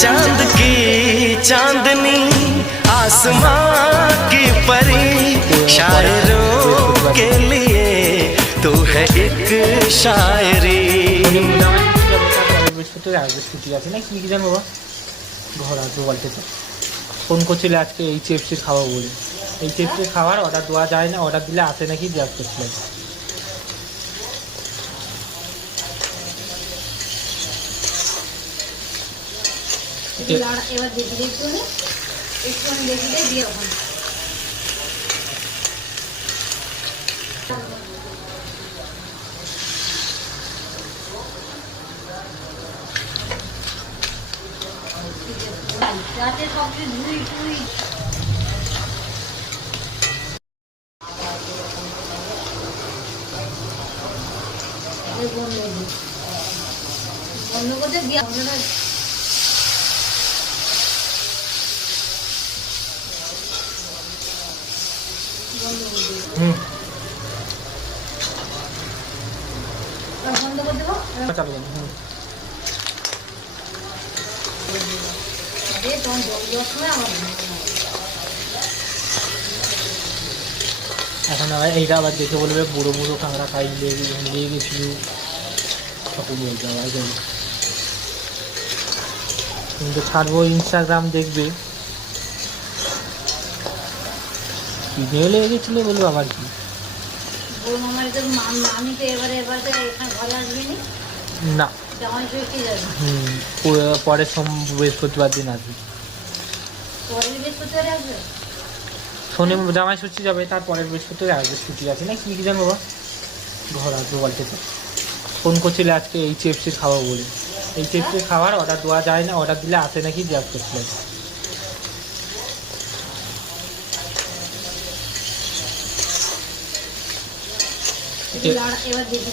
चांद की चांदनी आसमां की परी शायरों के लिए तू है एक शायरी। ছুটি আছে না কি জানো বাবা, ঘর আসবো বলতে তো ফোন করছিল আজকে HFC খাওয়া বলে। HFC খাওয়ার অর্ডার দেওয়া যায় না, অর্ডার দিলে আসে নাকি জিজ্ঞাসা করছিলাম। এবার দেখি একটু দেখি দিয়ে ওখানে রাতে সবচেয়ে ধুই টুই বন্ধ করতে দিয়ে বন্ধ করে দেবো। চালু এখন আবার এইটা আবার দেখে বলবে বুড়ো বুড়ো কাঁকড়া খাই লেগে গেছিল তখন বলতে আবার যাবে। কিন্তু ছাড়বো ইনস্টাগ্রাম দেখবে কিনেও লেগে গেছিল বলবো আবার কি না পরের বৃহস্পতিবার দিন আসবে। শনি জামাই ষষ্ঠী যাবে, তারপরের বৃহস্পতিবার আসবে, ছুটি আছে না কি জানো বাবা, ঘর আসবো বলতে তো ফোন করছিল আজকে HFC খাওয়া বলে। HFC খাওয়ার অর্ডার দেওয়া যায় না, অর্ডার দিলে আসে নাকি জিজ্ঞাসা করছিলাম। এবার দেখি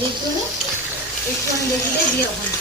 দিয়ে ওখানে